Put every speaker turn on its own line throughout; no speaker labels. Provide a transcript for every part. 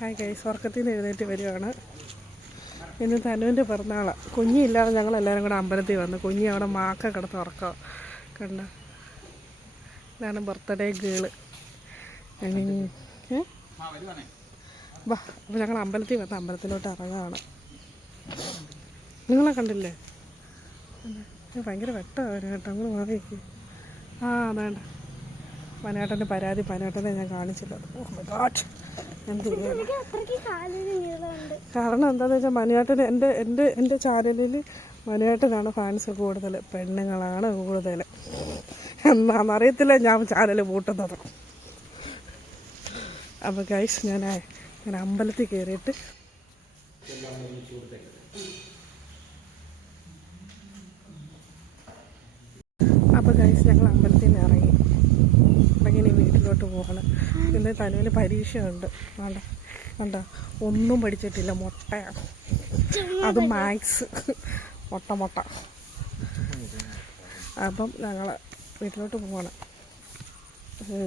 Hi കൈ ഉറക്കത്തിൽ നിന്ന് എഴുന്നേറ്റ് വരികയാണ്. ഇന്ന് തനുവിന്റെ പിറന്നാളാണ് കുഞ്ഞില്ലാതെ ഞങ്ങൾ എല്ലാവരും കൂടെ അമ്പലത്തിൽ വന്നു. കുഞ്ഞി അവിടെ മാക്ക കിടന്ന് ഉറക്കം. കണ്ട? ഇതാണ് ബർത്ത്ഡേ ഗേൾ വാ അപ്പോൾ ഞങ്ങൾ അമ്പലത്തിൽ വന്ന് അമ്പലത്തിലോട്ട് ഇറങ്ങുകയാണ്. നിങ്ങളെ കണ്ടില്ലേ? ഭയങ്കര വെട്ടമാണ് കേട്ടോ. നിങ്ങൾ മാറിയേക്ക് ആ അതാണ്ട് പനേട്ടന്റെ പരാതി പനേട്ടനെ ഞാൻ കാണിച്ചില്ല.
നീളമുണ്ട്.
കാരണം എന്താണെന്ന് വെച്ചാൽ മനയാട്ടൻ എന്റെ എന്റെ എന്റെ ചാനലിൽ മനയാട്ടനാണ് ഫാൻസ് കൂടുതൽ പെണ്ണുങ്ങളാണ് കൂടുതൽ എന്നാണെന്നറിയത്തില്ല ഞാൻ ചാനൽ പൂട്ടുന്നത് അപ്പോൾ ഗൈസ് ഞാൻ ഞാൻ അമ്പലത്തിൽ കയറിയിട്ട് അപ്പോൾ ഗൈസ് ഞങ്ങൾ അമ്പലത്തിൽ നിന്ന് ഇറങ്ങി. ഇറങ്ങി വീട്ടിലോട്ട് പോകണം. ഇന്ന് തനുവിന് പരീക്ഷയുണ്ട്. വേണ്ട വേണ്ട. ഒന്നും പഠിച്ചിട്ടില്ല മുട്ടയാണ് അത് മാത്സ് മുട്ട മുട്ട. അപ്പം ഞങ്ങൾ വീട്ടിലോട്ട് പോകണം.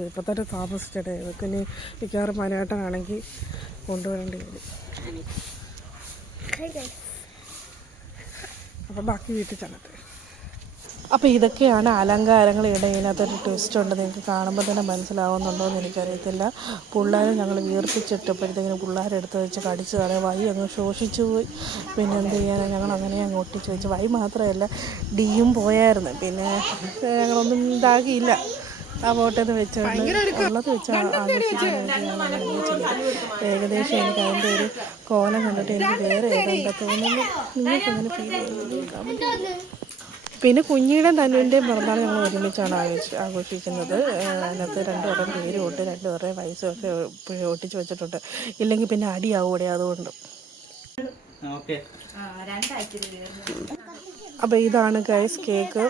ഇപ്പം തന്നെ താമസിച്ചിട്ടേ ഇതൊക്കെ ഇനി മിക്കവാറും മനേട്ടനാണെങ്കിൽ കൊണ്ടുവരേണ്ടി വരും. അപ്പം ബാക്കി വീട്ടിൽ ചെന്നിട്ട്. അപ്പോൾ ഇതൊക്കെയാണ് അലങ്കാരങ്ങൾ ഇവിടെ ഇതിനകത്തൊരു ട്വിസ്റ്റ് ഉണ്ട്. നിങ്ങൾക്ക് കാണുമ്പോൾ തന്നെ മനസ്സിലാവുന്നുണ്ടോ എന്ന് എനിക്കറിയത്തില്ല. പിള്ളേരെ ഞങ്ങൾ വീർപ്പിച്ചിട്ടപ്പോഴത്തേക്കിനും പിള്ളേരെടുത്ത് വെച്ച് കടിച്ച് കളയാൻ വൈ അങ്ങ് ശോഷിച്ചു പോയി. പിന്നെ എന്ത് ചെയ്യാനാണ് ഞങ്ങൾ അങ്ങനെ അങ്ങ് ഒട്ടിച്ച് വെച്ച്. വൈ മാത്രമല്ല ഡിയും പോയായിരുന്നു. പിന്നെ ഞങ്ങളൊന്നും ഇതാകിയില്ല ആ ബോട്ടെന്ന് വെച്ചുകൊണ്ട് ഉള്ളത് വെച്ച് ഏകദേശം എനിക്ക് അതിന്റെ ഒരു കോലം കണ്ടിട്ട് എനിക്ക് വേറെ ഏതാണ്ട് തോന്നുന്നു. നിങ്ങൾക്ക് അങ്ങനെ ഫീൽ ചെയ്യുന്നത് പിന്നെ കുഞ്ഞിയുടെ തന്നുവിന്റെയും പിറന്നാൾ ഞങ്ങൾ ഒരുമിച്ചാണ് ആഘോഷി ആഘോഷിക്കുന്നത്. അതിനകത്ത് രണ്ടു പേരുടെ പേരും ഉണ്ട് രണ്ടു പേരുടെ വയസ്സൊക്കെ ഒട്ടിച്ച് വെച്ചിട്ടുണ്ട്. ഇല്ലെങ്കിൽ പിന്നെ അടിയാവൂടെ അതുകൊണ്ട്.
ഓക്കെ.
അപ്പോൾ ഇതാണ് ഗൈസ് കേക്ക്.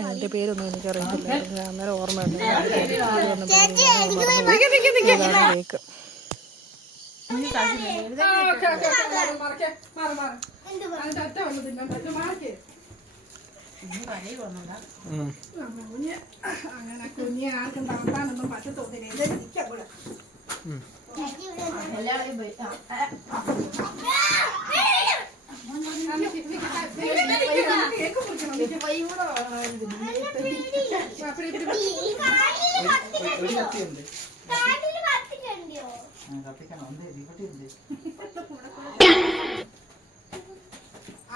എന്റെ പേരൊന്നും എനിക്കറിയത്തില്ല. ഞാൻ അന്നേരം ഓർമ്മയുണ്ട് കേക്ക്. വന്ന പേര് ഞാൻ മറന്നുപോയി. ഇതാണ് കേക്ക് അങ്ങനെ കുഞ്ഞെ ആർക്കും നടത്താനൊന്നും പറ്റത്തോന്നില്ല ഇത്
ആ, കത്തിക്കണം ഉണ്ട് ഇവിടെ
അത്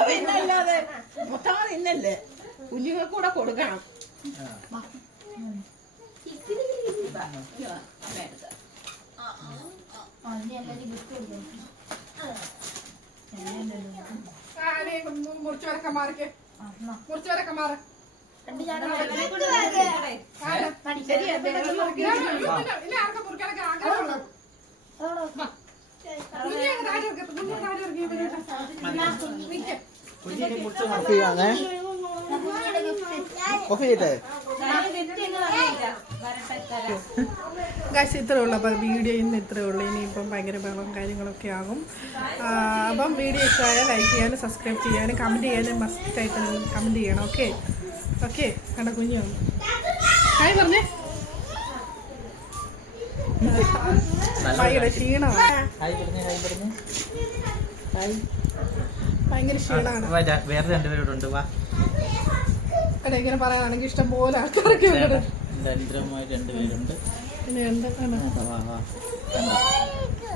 പിന്നല്ലാതെ മൊത്തം ഇന്നല്ലേ? കുഞ്ഞുങ്ങൾക്ക് കൂടെ കൊടുക്കണം.
മുറിച്ചവരൊക്കെ മാറിക്കേ മുറിച്ചവരൊക്കെ മാറി ഇനി ആർക്കും മുറിക്കാനൊക്കെ ആഗ്രഹമുള്ളൂ
കുഞ്ഞിനെ ഓഫ്
കാശ് ഇത്രേ ഉള്ളൂ. അപ്പോൾ വീഡിയോ ഇന്ന് ഇത്രേ ഉള്ളൂ. ഇനിയിപ്പം ഭയങ്കര ബഹളം കാര്യങ്ങളൊക്കെ ആകും. അപ്പം വീഡിയോ ഇഷ്ടമായാൽ ലൈക്ക് ചെയ്യാനും സബ്സ്ക്രൈബ് ചെയ്യാനും കമന്റ് ചെയ്യാനും മസ്റ്റായിട്ട് കമന്റ് ചെയ്യണം. ഓക്കെ ഓക്കെ കണ്ട കുഞ്ഞു. കായ് പറഞ്ഞേ. ഭയങ്കര ക്ഷീണമാണ് ഭയങ്കര ക്ഷീണമാണ്
വേറെ രണ്ടുപേരോടുണ്ട് വാ.
ഇങ്ങനെ പറയാനാണെങ്കിൽ ഇഷ്ടം പോലെ ആൾക്കാരൊക്കെ ഉണ്ട്.
ദരിദ്രമായി രണ്ടുപേരുണ്ട്.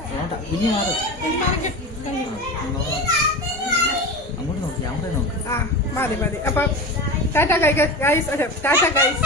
അങ്ങോട്ടാ നോക്കി അവിടെ നോക്കി.
ആ മതി മതി. അപ്പം ടാറ്റ ഗൈസ് ടാറ്റ ഗൈസ്